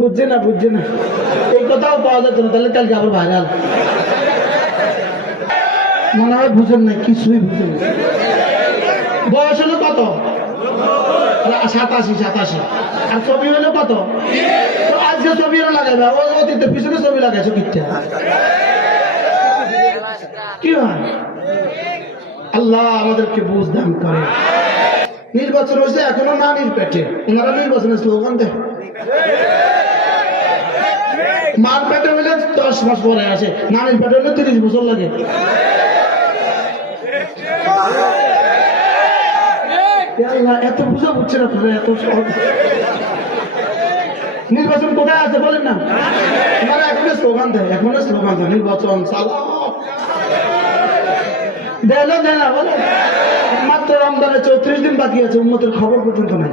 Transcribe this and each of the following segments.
বুঝছে না বুঝছে না। এই কথাও পাওয়া যাচ্ছে না, তাহলে কালকে আবার ভাইরাল মনে হয় বুঝেন না কিছুই বুঝেন না বয়স হলো কত? সাতাশি সাতাশি। আর ছবি হলো কত? আজকে ছবি লাগাবে ও অতীতে পিছনে ছবি লাগাইছো কিচ্ছা কি হয়? আল্লাহ আমাদেরকে বুঝ দান করে। নির্বাচন হয়েছে এখনও নানির পেটে ওনারা নির্বাচনের স্লোগান দেয়। মার পেটে হলে দশ মাস পরে আসে নানির পেটে হলে তিরিশ বছর লাগে। এত বুঝা বুঝছে না তোরা, এত নির্বাচন কোথায় আছে বলেন না? ওনারা এখনও স্লোগান দেয়, এখনও স্লোগান দেয়, নির্বাচন না, দেয় না বলে মাত্র রমজানে চৌত্রিশ দিন বাকি আছে উন্মতের খবর পর্যন্ত নাই।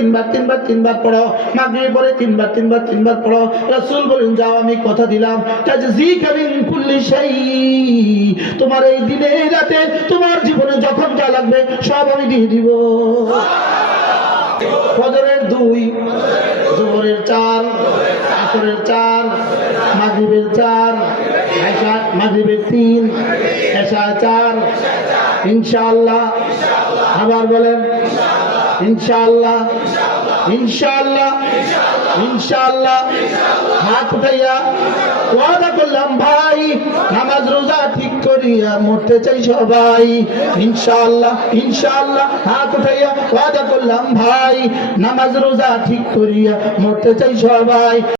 তিনবার তিনবার তিনবার পড়ো। মাগরিবের পরে তিনবার তিনবার তিনবার পড়ো। রাসূল বলেন যাও, আমি কথা দিলাম। তোমার এই দিনে রাতে, তোমার জীবনে যখন যা লাগবে, সব আমি দিয়ে দিব। ফজরের দুই, জোহরের চার, আসরের চার, মাগরিবের চার মাগরিবের তিন চার। আবার বলেন ইনশাআল্লাহ ইনশাল্লাহ ইনশাল্লাহ হাত উঠাইয়া ওয়াদা করলাম, ভাই, নামাজ রোজা ঠিক করিয়া মরতে চাই সবাই। ইনশাআল্লাহ ইনশাআল্লাহ। হাত উঠাইয়া ওয়াদা করলাম, ভাই, নামাজ রোজা ঠিক করিয়া মরতে চাই সবাই।